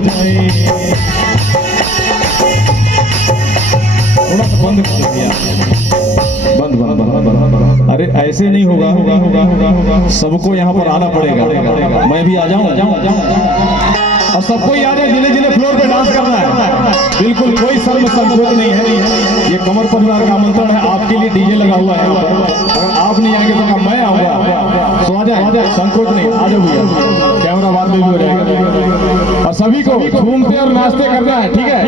जाए। थोड़ा सा बंद कर दिया, बंद बंद बंद बंद। अरे ऐसे नहीं होगा, सबको यहाँ पर आना पड़ेगा। मैं भी आ जाऊँ और सबको ही आ जाए, जिन्हें जिन्हें फ्लोर पे डांस करना है। बिल्कुल कोई शर्म संकोच नहीं है। ये कमर परिवार का आमंत्रण है, आपके लिए डीजे लगा हुआ है। अगर आप नहीं आएंगे तो मैं आऊंगा, तो आ जाए, संकोच नहीं, आ जाओ भैया। कैमरा बाद में भी हो जाएगा। और सभी को घूमते और नाचते करना है, ठीक है?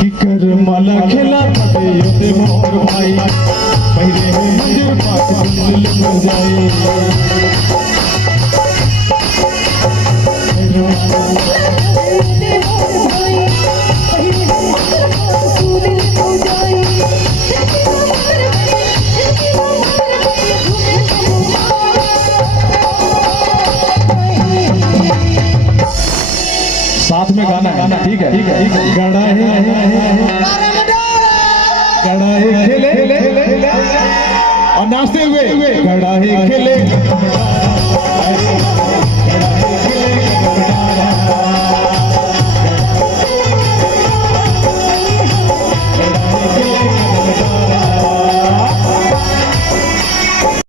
कि कर माला खिला दे मोर भाई, पहले मंदिर पाक सुन जाए। साथ में गाना है, ठीक है? गड़ा है खेले और नाचते हुए गड़ा है खेले।